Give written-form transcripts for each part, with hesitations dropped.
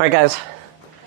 right, guys.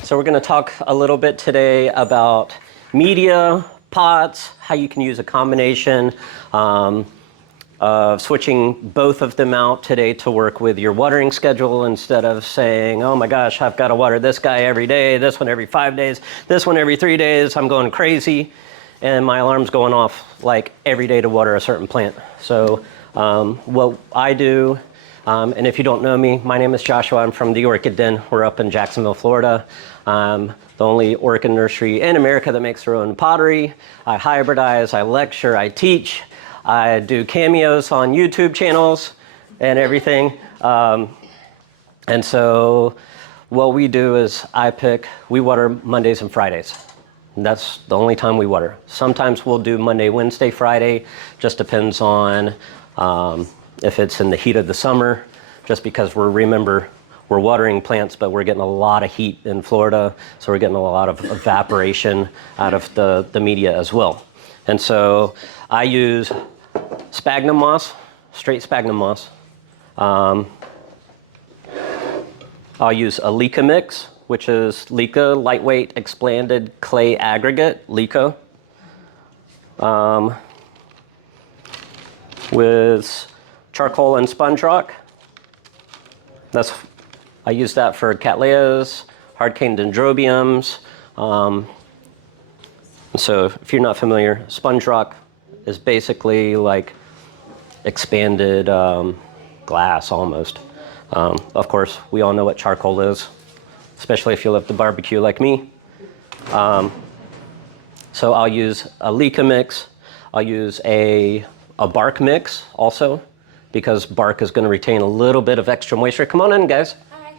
So we're going to talk a little bit today about media, pots, how you can use a combination of switching both of them out today to work with your watering schedule instead of saying, oh my gosh, I've got to water this guy every day, this one every 5 days, this one every 3 days, I'm going crazy. And my alarm's going off like every day to water a certain plant. So what I do, and if you don't know me, my name is Joshua. I'm from the Orchid Den. We're up in Jacksonville, Florida. I'm the only orchid nursery in America that makes their own pottery. I hybridize, I lecture, I teach. I do cameos on YouTube channels and everything. And so what we do is we water Mondays and Fridays. And that's the only time we water. Sometimes we'll do Monday, Wednesday, Friday. Just depends on if it's in the heat of the summer, just because we're watering plants, but we're getting a lot of heat in Florida, so we're getting a lot of evaporation out of the media as well. And so I use sphagnum moss, straight sphagnum moss. I'll use a LECA mix, which is LECA, lightweight expanded clay aggregate, LECA. With charcoal and sponge rock. I use that for cattleyas, hard cane dendrobiums. So if you're not familiar, sponge rock is basically like expanded glass almost. Of course, we all know what charcoal is, especially if you love to barbecue like me. So I'll use a LECA mix. I'll use a bark mix also, because bark is going to retain a little bit of extra moisture. Come on in, guys. Hi.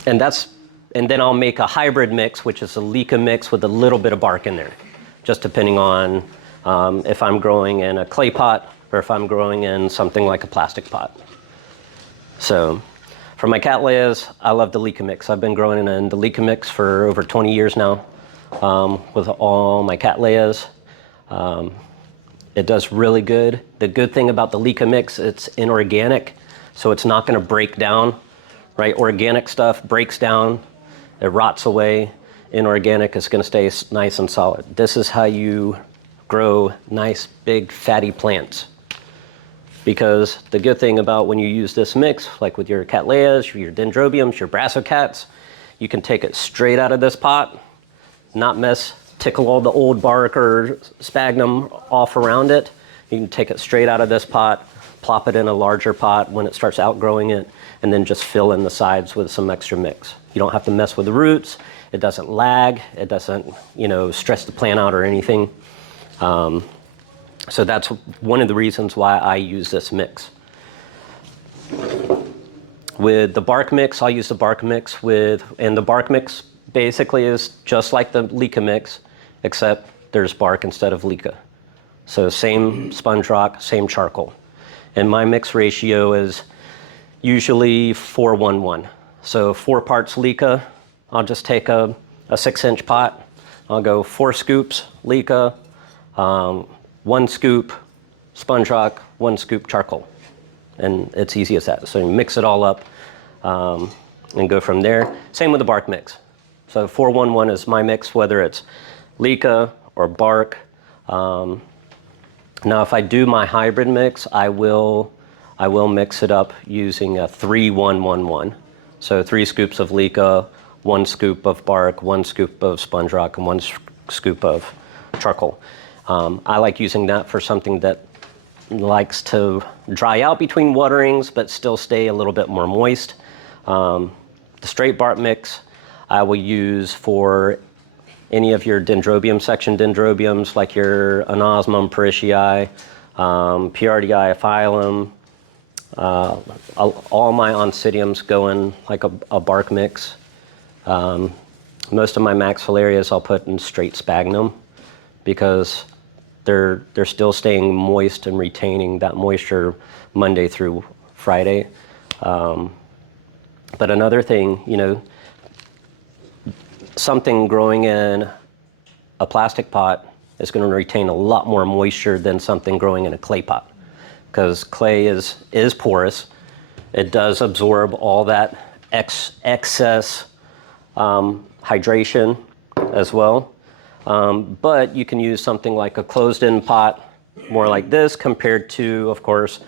Thanks. And then I'll make a hybrid mix, which is a LECA mix with a little bit of bark in there, just depending on if I'm growing in a clay pot or if I'm growing in something like a plastic pot. So for my cattleyas, I love the LECA mix. I've been growing in the LECA mix for over 20 years now with all my cattleyas. It does really good. The good thing about the LECA mix, it's inorganic, so it's not going to break down, right? Organic stuff breaks down, it rots away. Inorganic is going to stay nice and solid. This is how you grow nice, big, fatty plants. Because the good thing about when you use this mix, like with your cattleyas, your dendrobiums, your brassicats, you can take it straight out of this pot, tickle all the old bark or sphagnum off around it. You can take it straight out of this pot, plop it in a larger pot when it starts outgrowing it, and then just fill in the sides with some extra mix. You don't have to mess with the roots. It doesn't lag. It doesn't, stress the plant out or anything. So that's one of the reasons why I use this mix. With the bark mix, I'll use the bark mix and the bark mix basically is just like the LECA mix, except there's bark instead of LECA. So same sponge rock, same charcoal. And my mix ratio is usually 4-1-1. So 4 parts LECA. I'll just take a 6-inch pot. I'll go 4 scoops LECA, 1 scoop sponge rock, 1 scoop charcoal. And it's easy as that. So you mix it all up and go from there. Same with the bark mix. So 4-1-1 is my mix, whether it's LECA or bark. Now, if I do my hybrid mix, I will mix it up using a 3-1-1-1. So 3 scoops of LECA, 1 scoop of bark, 1 scoop of sponge rock, and 1 scoop of charcoal. I like using that for something that likes to dry out between waterings, but still stay a little bit more moist. The straight bark mix I will use for any of your dendrobium section dendrobiums, like your anosmum parishii, Piardia phyllum. All my oncidiums go in like a bark mix. Most of my maxillarias I'll put in straight sphagnum because they're still staying moist and retaining that moisture Monday through Friday. But another thing, something growing in a plastic pot is going to retain a lot more moisture than something growing in a clay pot, because clay is porous. It does absorb all that excess hydration as well. But you can use something like a closed-in pot, more like this, compared to, of course,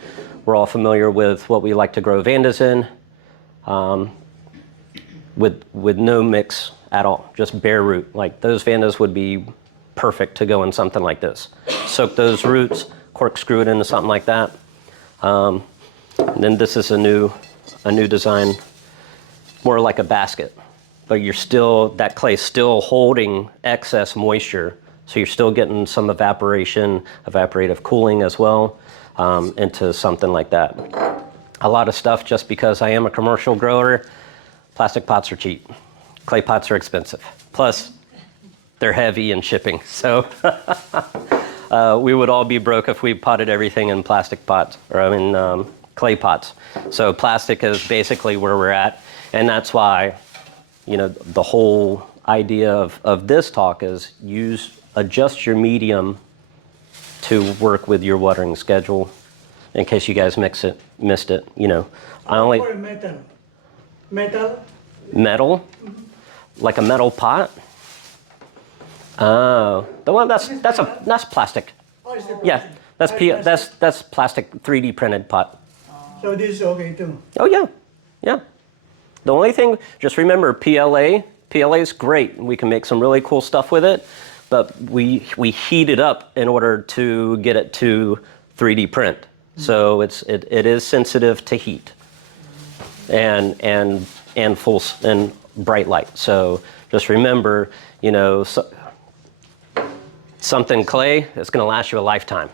we're all familiar with what we like to grow vandas in, with no mix at all, just bare root. Like those vandas would be perfect to go in something like this. Soak those roots, corkscrew it into something like that. And then this is a new design, more like a basket. But you're still, that clay's still holding excess moisture, so you're still getting some evaporation, evaporative cooling as well, into something like that. A lot of stuff, just because I am a commercial grower, plastic pots are cheap. Clay pots are expensive. Plus, they're heavy in shipping. So we would all be broke if we potted everything in plastic pots, or I mean, clay pots. So plastic is basically where we're at, and that's why, you know, the whole idea of this talk is adjust your medium to work with your watering schedule. In case you guys missed it, you know, I only metal. Like a metal pot. Oh, the one that's plastic. Oh, is it Yeah, that's plastic 3D printed pot. So this is okay too? Oh yeah, yeah. The only thing, just remember PLA is great. We can make some really cool stuff with it, but we heat it up in order to get it to 3D print. So it is sensitive to heat and full and bright light. So just remember, you know, something clay, it's going to last you a lifetime.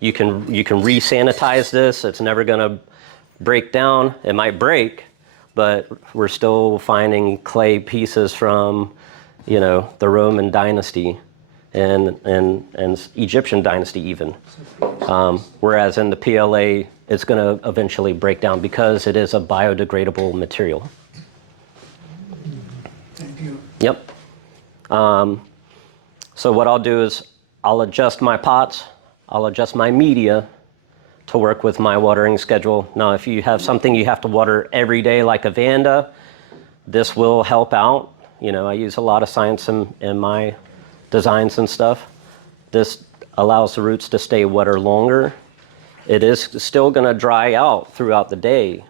You can re-sanitize this. It's never going to break down. It might break, but we're still finding clay pieces from, you know, the Roman dynasty and Egyptian dynasty even. Whereas in the PLA, it's going to eventually break down because it is a biodegradable material. Thank you. Yep. So what I'll do is I'll adjust my pots, I'll adjust my media to work with my watering schedule. Now, if you have something you have to water every day like a vanda, this will help out. You know, I use a lot of science in my designs and stuff. This allows the roots to stay wetter longer. It is still going to dry out throughout the day,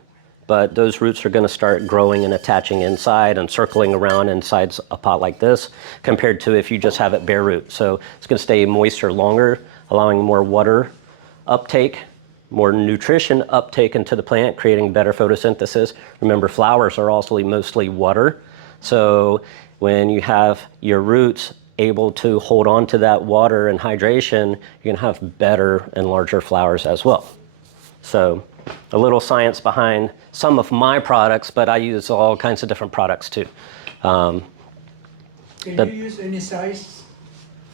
but those roots are going to start growing and attaching inside and circling around inside a pot like this, compared to if you just have it bare root. So it's going to stay moisture longer, allowing more water uptake, more nutrition uptake into the plant, creating better photosynthesis. Remember, flowers are also mostly water. So when you have your roots able to hold on to that water and hydration, you're gonna have better and larger flowers as well. So a little science behind some of my products, but I use all kinds of different products too. Can you use any size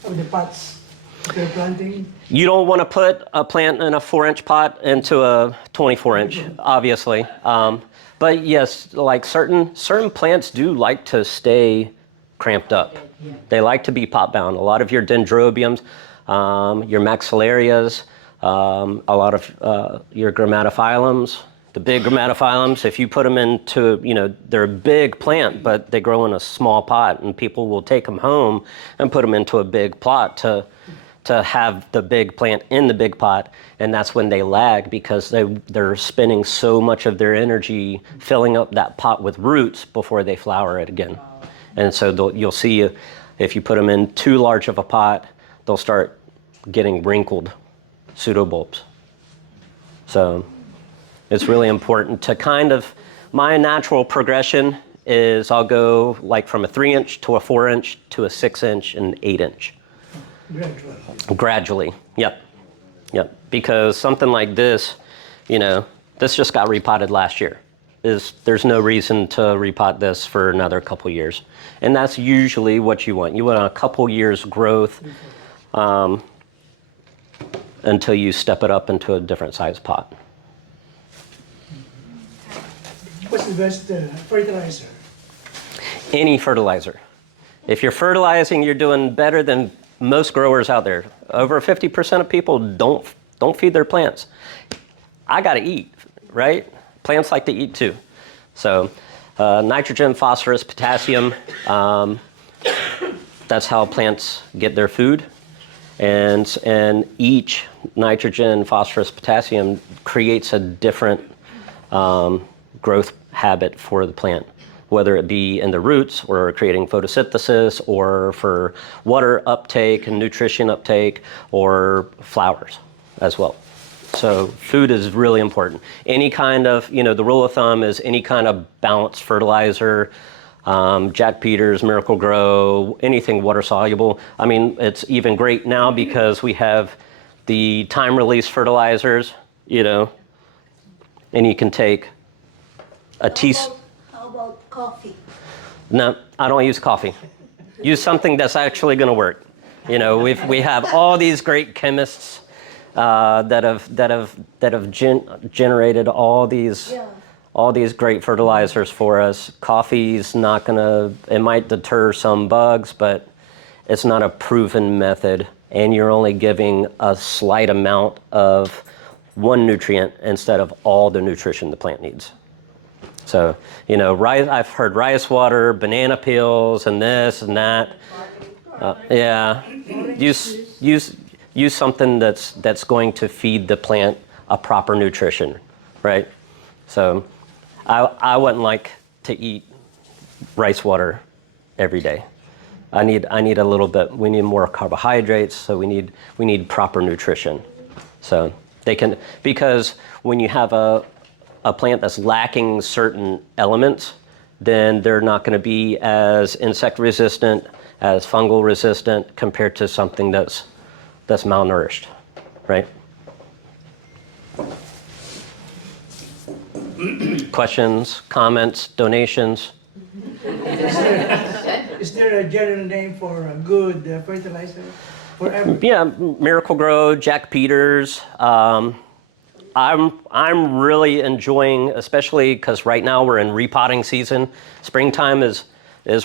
of the pots if you're planting? You don't want to put a plant in a 4-inch pot into a 24-inch, obviously. But yes, like certain plants do like to stay cramped up. They like to be pot bound. A lot of your dendrobiums, your maxillarias, a lot of your grammatophyllums, the big grammatophyllums, if you put them into, you know, they're a big plant, but they grow in a small pot, and people will take them home and put them into a big plot to have the big plant in the big pot, and that's when they lag, because they're spending so much of their energy filling up that pot with roots before they flower it again. And so you'll see if you put them in too large of a pot, they'll start getting wrinkled pseudobulbs. So it's really important to kind of, my natural progression is I'll go like from a 3-inch to a 4-inch to a 6-inch and 8-inch. Gradually, yep. Because something like this, you know, this just got repotted last year. There's no reason to repot this for another couple years. And that's usually what you want. You want a couple years growth until you step it up into a different size pot. What's the best fertilizer? Any fertilizer. If you're fertilizing, you're doing better than most growers out there. Over 50% of people don't feed their plants. I gotta eat, right? plants like to eat too. So nitrogen, phosphorus, potassium, that's how plants get their food. And each nitrogen, phosphorus, potassium creates a different growth habit for the plant, whether it be in the roots or creating photosynthesis or for water uptake and nutrition uptake or flowers as well. So food is really important. Any kind of, the rule of thumb is any kind of balanced fertilizer, Jack Peters, Miracle Grow, anything water soluble. I mean, it's even great now because we have the time release fertilizers, and you can take a teaspoon. How about coffee? No, I don't use coffee. Use something that's actually going to work. We have all these great chemists that have generated all these great fertilizers for us. Coffee's not gonna. It might deter some bugs, but it's not a proven method, and you're only giving a slight amount of one nutrient instead of all the nutrition the plant needs. So, rice. I've heard rice water, banana peels, and this and that. Yeah, use something that's going to feed the plant a proper nutrition, right? So, I wouldn't like to eat rice water every day. I need a little bit. We need more carbohydrates, so we need proper nutrition. So because when you have a plant that's lacking certain elements, then they're not going to be as insect resistant, as fungal resistant compared to something that's malnourished, right? Questions, comments, donations? Is there a general name for a good fertilizer for everything? Yeah, Miracle Grow, Jack Peters. I'm really enjoying, especially because right now we're in repotting season. Springtime is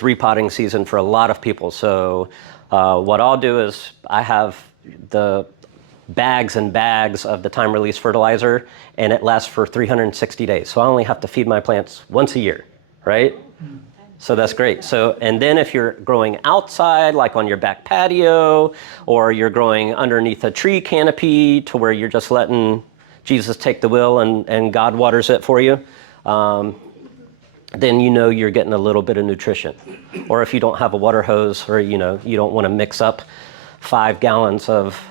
repotting season for a lot of people. So what I'll do is I have the bags and bags of the time release fertilizer, and it lasts for 360 days. So I only have to feed my plants once a year, right? So that's great. So, and then if you're growing outside, like on your back patio, or you're growing underneath a tree canopy to where you're just letting Jesus take the wheel and God waters it for you, then you're getting a little bit of nutrition. Or if you don't have a water hose, or you don't want to mix up 5 gallons of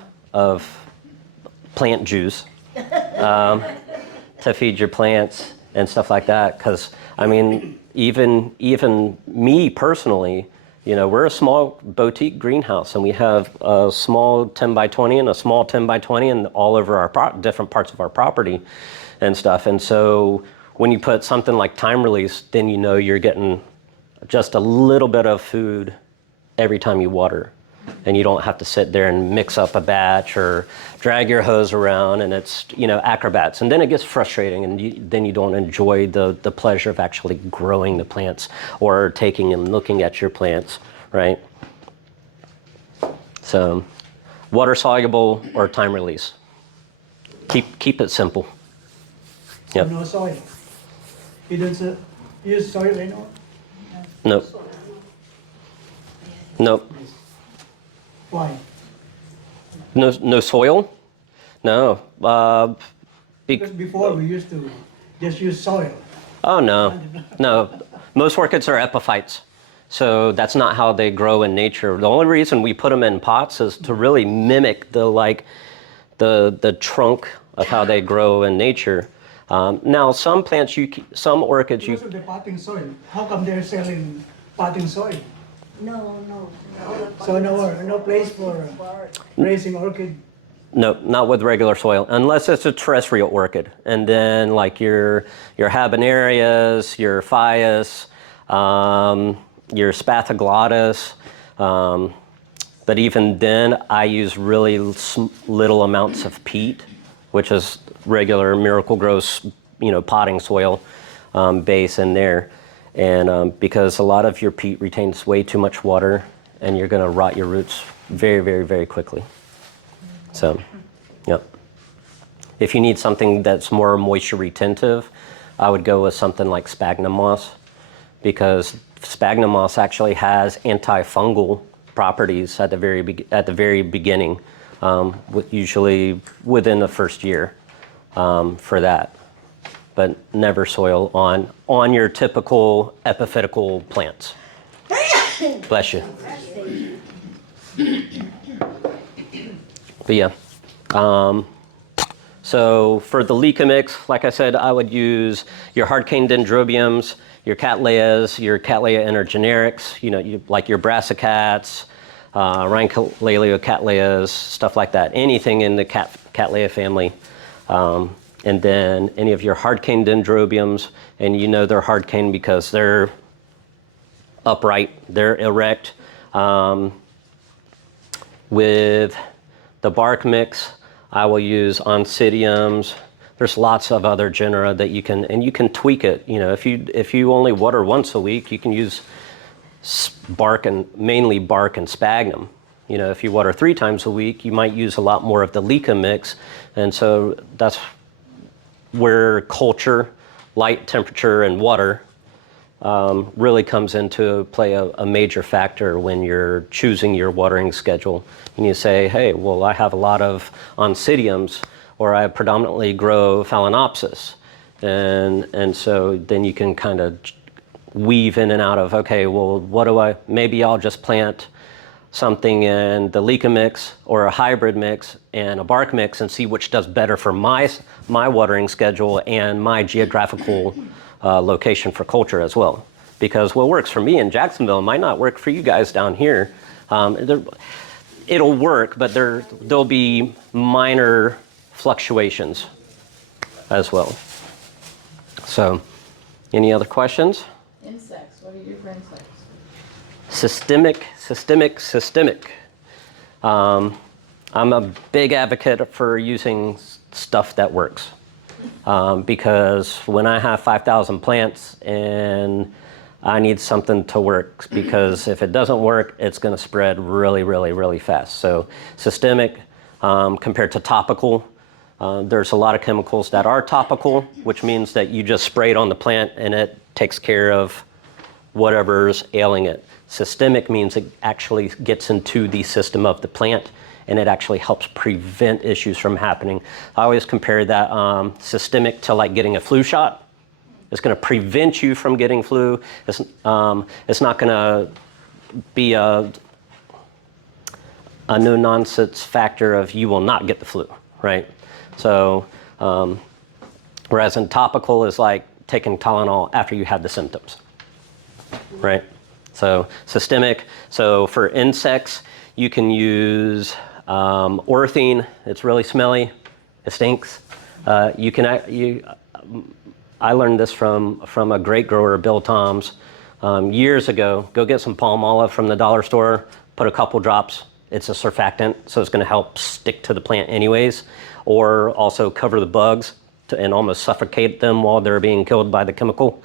plant juice to feed your plants and stuff like that. Because I mean, even me personally, we're a small boutique greenhouse, and we have a small 10 by 20 and a small 10 by 20 and all over our different parts of our property and stuff. And so when you put something like time release, then you're getting just a little bit of food every time you water. And you don't have to sit there and mix up a batch or drag your hose around, and it's, acrobats. And then it gets frustrating, and then you don't enjoy the pleasure of actually growing the plants or taking and looking at your plants, right? So water soluble or time release. Keep it simple. So Yep. no soil. You don't use soil anymore? Nope. Nope. Why? No soil? No. Because before we used to just use soil. Oh, no. Most orchids are epiphytes. So that's not how they grow in nature. The only reason we put them in pots is to really mimic the trunk of how they grow in nature. Now, some plants, some orchids, Because of the potting soil. How come they're selling potting soil? No. So no place for raising orchid. No, not with regular soil, unless it's a terrestrial orchid. And then like your habanerias, your phaeus, your spathoglottis. But even then, I use really little amounts of peat, which is regular Miracle Grow, potting soil base in there. And because a lot of your peat retains way too much water, and you're going to rot your roots very, very, very quickly. So, yep. If you need something that's more moisture retentive, I would go with something like sphagnum moss, because sphagnum moss actually has antifungal properties at the very beginning, usually within the first year for that. But never soil on your typical epiphytical plants. Bless you. But yeah. So for the leca mix, like I said, I would use your hard cane dendrobiums, your cattleyas, your Cattleya intergenerics, like your brassicats, Rhyncholaleo cattleyas, stuff like that. Anything in the Cattleya family. And then any of your hard cane dendrobiums, and they're hard cane because they're upright, they're erect. With the bark mix, I will use oncidiums. There's lots of other genera that you can tweak it. If you only water once a week, you can use mainly bark and sphagnum. If you water 3 times a week, you might use a lot more of the leca mix. And so that's where culture, light, temperature, and water really comes into play a major factor when you're choosing your watering schedule. And you say, hey, well, I have a lot of oncidiums, or I predominantly grow phalaenopsis. And so then you can kind of weave in and out of, okay, well, maybe I'll just plant something in the leca mix or a hybrid mix and a bark mix and see which does better for my watering schedule and my geographical location for culture as well. Because what works for me in Jacksonville might not work for you guys down here. It'll work, but there'll be minor fluctuations as well. So, any other questions? Insects, what are your for insects? Systemic. I'm a big advocate for using stuff that works. Because when I have 5,000 plants and I need something to work, because if it doesn't work, it's going to spread really, really, really fast. So systemic compared to topical, there's a lot of chemicals that are topical, which means that you just spray it on the plant and it takes care of whatever's ailing it. Systemic means it actually gets into the system of the plant and it actually helps prevent issues from happening. I always compare that systemic to like getting a flu shot. It's going to prevent you from getting flu. It's not going to be a no-nonsense factor of you will not get the flu, right? So, whereas in topical is like taking Tylenol after you have the symptoms, right? So systemic. So for insects, you can use orthine. It's really smelly. It stinks. I learned this from a great grower, Bill Toms, years ago. Go get some palm olive from the dollar store, put a couple drops. It's a surfactant, so it's going to help stick to the plant anyways, or also cover the bugs and almost suffocate them while they're being killed by the chemical.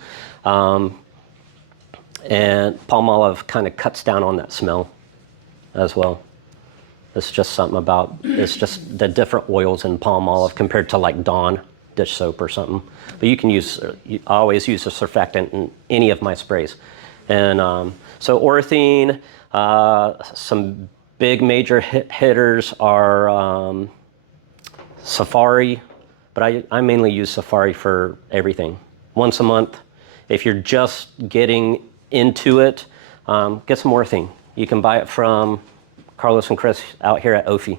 And palm olive kind of cuts down on that smell as well. It's just something about, it's just the different oils in palm olive compared to like Dawn dish soap or something. But I always use a surfactant in any of my sprays. And so orthine, some big major hitters are Safari, but I mainly use Safari for everything. Once a month. If you're just getting into it, get some orthine. You can buy it from Carlos and Chris out here at Ophi.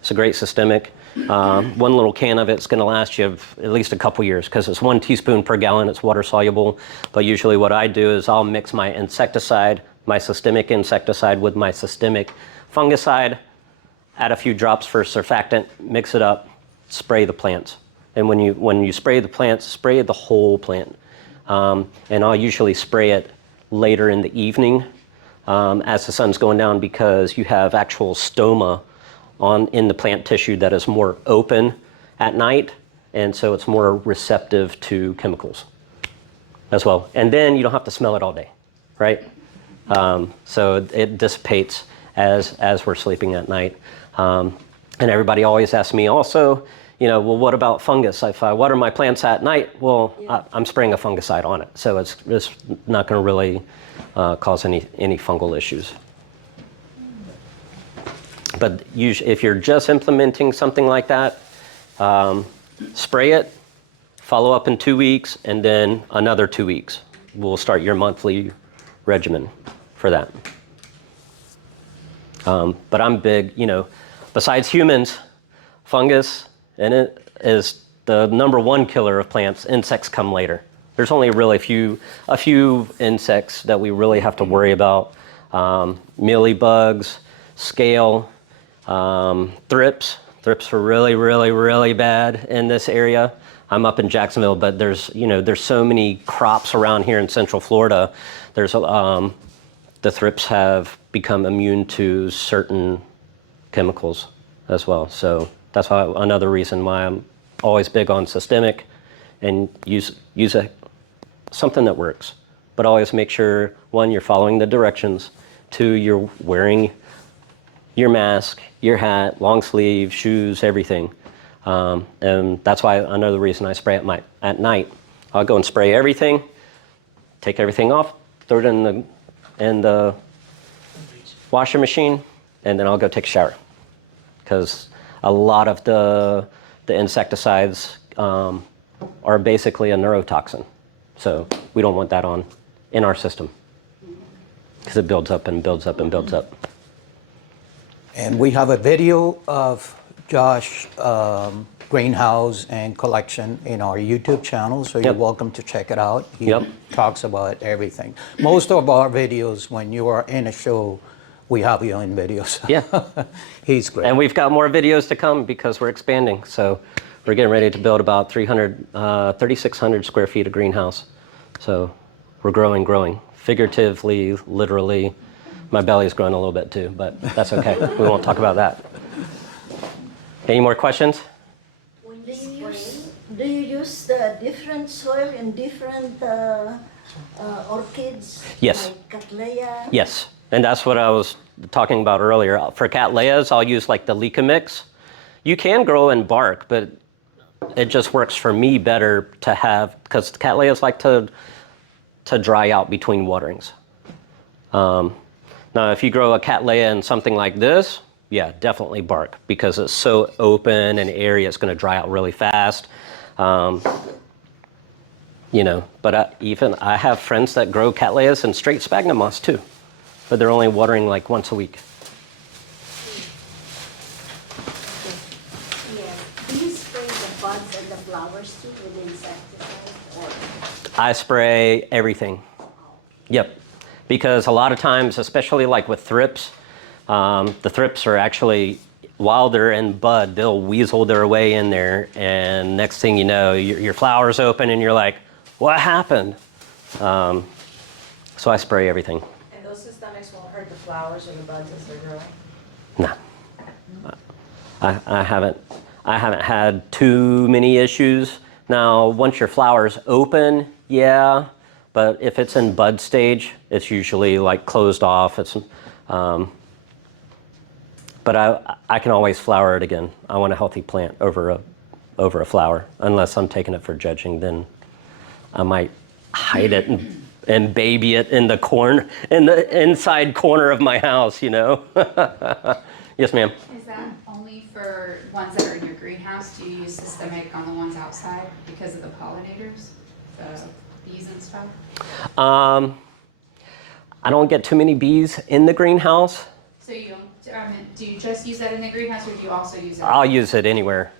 It's a great systemic. One little can of it's going to last you at least a couple years because it's 1 teaspoon per gallon. It's water soluble. But usually what I do is I'll mix my insecticide, my systemic insecticide with my systemic fungicide, add a few drops for surfactant, mix it up, spray the plants. And when you spray the plants, spray the whole plant. And I'll usually spray it later in the evening as the sun's going down because you have actual stoma in the plant tissue that is more open at night, and so it's more receptive to chemicals as well. And then you don't have to smell it all day, right? So it dissipates as we're sleeping at night. And everybody always asks me also, you know, well, what about fungus? If I water my plants at night, well, Yeah. I'm spraying a fungicide on it. So it's not going to really cause any fungal issues. But if you're just implementing something like that, spray it, follow up in 2 weeks, and then another 2 weeks. We'll start your monthly regimen for that. But I'm big, you know, besides humans, fungus, and it is the #1 killer of plants. Insects come later. There's only really a few insects that we really have to worry about. Mealybugs, scale, thrips. Thrips are really, really, really bad in this area. I'm up in Jacksonville, but there's so many crops around here in Central Florida. The thrips have become immune to certain chemicals as well. So that's another reason why I'm always big on systemic and use something that works. But always make sure, 1, you're following the directions. 2, you're wearing your mask, your hat, long sleeve, shoes, everything. And that's why another reason I spray at night. I'll go and spray everything, take everything off, throw it in the washer machine, and then I'll go take a shower. Because a lot of the insecticides are basically a neurotoxin. So we don't want that in our system. Because it builds up and builds up and builds up. And we have a video of Josh greenhouse and collection in our YouTube channel, so you're Yep. welcome to check it out. He Yep. talks about everything. Most of our videos, when you are in a show, we have you in videos. Yeah. He's great. And we've got more videos to come because we're expanding. So we're getting ready to build about 3,600 square feet of greenhouse. So we're growing. Figuratively, literally. My belly's growing a little bit too, but that's okay. We won't talk about that. Any more questions? When do you use the different soil in different orchids? Yes. Like Cattleya? Yes, and that's what I was talking about earlier. For Cattleyas, I'll use like the Leca mix. You can grow in bark, but it just works for me better to have, because Cattleyas like to dry out between waterings. Now, if you grow a Cattleya in something like this, yeah, definitely bark, because it's so open and airy, it's going to dry out really fast. You know, but I have friends that grow Cattleyas in straight sphagnum moss too, but they're only watering like once a week. Yes. Do you spray the buds and the flowers too with insecticide? Or I spray everything. Yep. Because a lot of times, especially like with thrips, the thrips are actually, while they're in bud, they'll weasel their way in there, and next thing you know, your flowers open and you're like, what happened? So I spray everything. And those systemics won't hurt the flowers or the buds as they're growing? No. I haven't had too many issues. Now, once your flowers open, yeah, but if it's in bud stage, it's usually like closed off. But I can always flower it again. I want a healthy plant over a flower, unless I'm taking it for judging. Then I might hide it and baby it in the inside corner of my house. You know. Yes, ma'am. Is that only for ones that are in your greenhouse? Do you use systemic on the ones outside because of the pollinators, the bees and stuff? I don't get too many bees in the greenhouse. So do you just use that in the greenhouse, or do you also use it? I'll use it anywhere.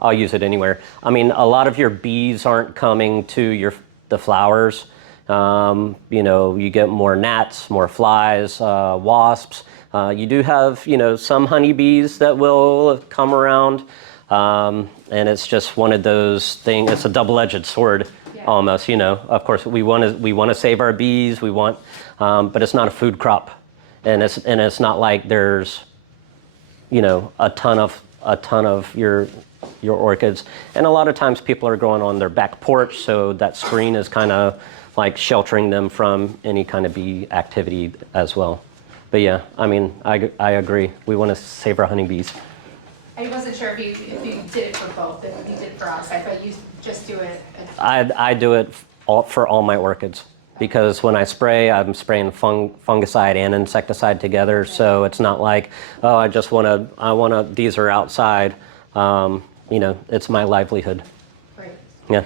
I'll use it anywhere. I mean, a lot of your bees aren't coming to the flowers. You know, you get more gnats, more flies, wasps. You do have, you know, some honeybees that will come around. And it's just one of those things. It's a double-edged sword, almost. You know, of course, we want to save our bees. But it's not a food crop, and it's not like there's, you know, a ton of your orchids. And a lot of times people are growing on their back porch, so that screen is kind of like sheltering them from any kind of bee activity as well. But yeah, I mean, I agree. We want to save our honeybees. I wasn't sure if you did it for both, if you did it for outside, but you just do it. I do it for all my orchids because when I spray, I'm spraying fungicide and insecticide together. So it's not like, oh, I want to, these are outside. You know, it's my livelihood. Great. Yeah.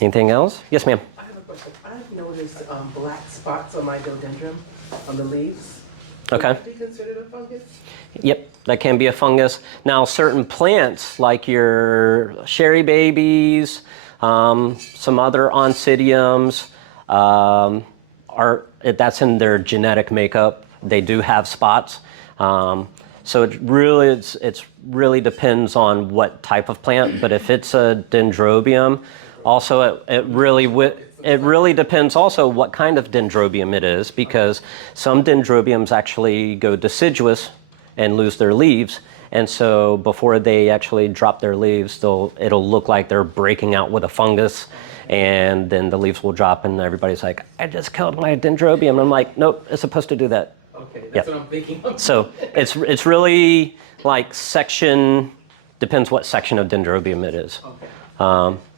Anything else? Yes, ma'am. I have a question. I've noticed black spots on my dendrobium, on the leaves. Okay. Would that be considered a fungus? Yep, that can be a fungus. Now, certain plants like your cherry babies, some other oncidiums, that's in their genetic makeup. They do have spots. So it really depends on what type of plant. But if it's a dendrobium, also it really depends also what kind of dendrobium it is, because some dendrobiums actually go deciduous and lose their leaves. And so before they actually drop their leaves, it'll look like they're breaking out with a fungus, and then the leaves will drop and everybody's like, I just killed my dendrobium. And I'm like, nope, it's supposed to do that. Okay, that's what I'm thinking. So it's really like depends what section of dendrobium it is. Okay.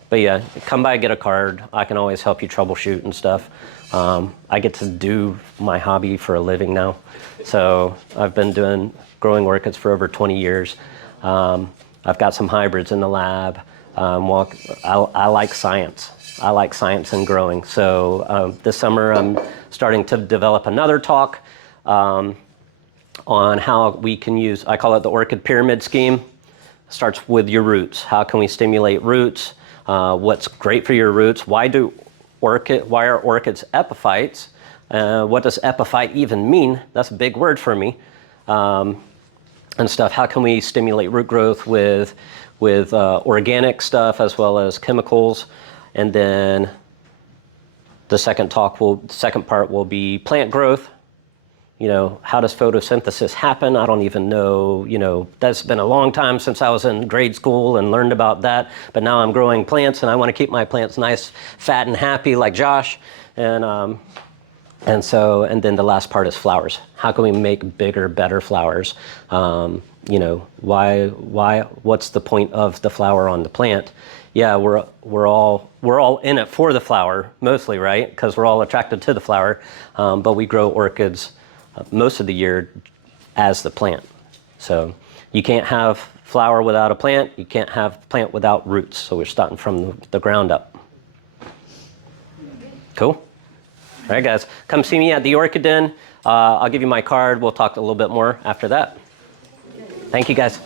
But yeah, come by, get a card. I can always help you troubleshoot and stuff. I get to do my hobby for a living now. So I've been growing orchids for over 20 years. I've got some hybrids in the lab. I like science. I like science and growing. So this summer I'm starting to develop another talk on how we can use, I call it the orchid pyramid scheme. Starts with your roots. How can we stimulate roots? What's great for your roots? Why are orchids epiphytes? What does epiphyte even mean? That's a big word for me. And stuff. How can we stimulate root growth with organic stuff as well as chemicals? And then the second part will be plant growth. You know, how does photosynthesis happen? I don't even know, that's been a long time since I was in grade school and learned about that. But now I'm growing plants and I want to keep my plants nice, fat, and happy like Josh. And then the last part is flowers. How can we make bigger, better flowers? What's the point of the flower on the plant? Yeah, we're all in it for the flower mostly, right? Because we're all attracted to the flower. But we grow orchids most of the year as the plant. So you can't have flower without a plant. You can't have plant without roots. So we're starting from the ground up. Cool. All right, guys. Come see me at the Orchid Den. I'll give you my card. We'll talk a little bit more after that. Thank you, guys.